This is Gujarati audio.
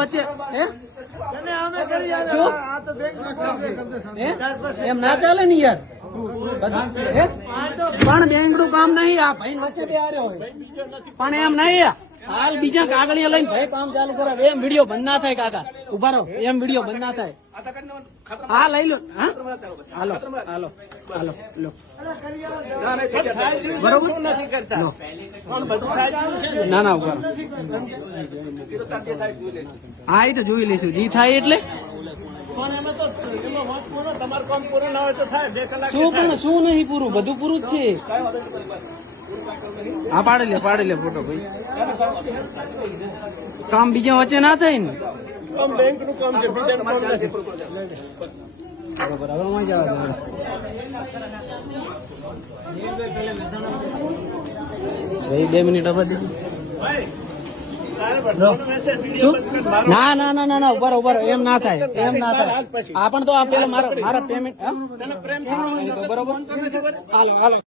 વચ્ચે એમ ના ચાલે ને યાર, પણ બેંક નું કામ નહીં, આ ભાઈ વચ્ચે બે હાર્યો હોય પણ એમ નહીં, હાલ બીજા કાગળિયા લઈને ભાઈ કામ ચાલુ કરે, એમ વિડીયો બંધ ના થાય કાકા, ઉભા રહો, એમ વિડીયો બંધ ના થાય. હા લઈ લો, હા હાલો હાલો હાલો લો, બરોબર નથી કરતા, ના ના ઉભા, હા એ તો જોઈ લઈશું, જી થાય એટલે શું પણ શું નહીં પૂરું, બધું પૂરું જ છે. હા પાડી લે ફોટો ભાઈ, કામ બીજા વચ્ચે ના થાય ને, બેંક નું કામ છે, બરોબર. હવે મજા આવે ભાઈ, 2 મિનિટ હવે ના ના ના ના ના ઉભા રહો, એમ ના થાય, એમ ના થાય, આ પણ તો આ પેલા મારા પેમેન્ટ બરોબર, હાલો હાલો.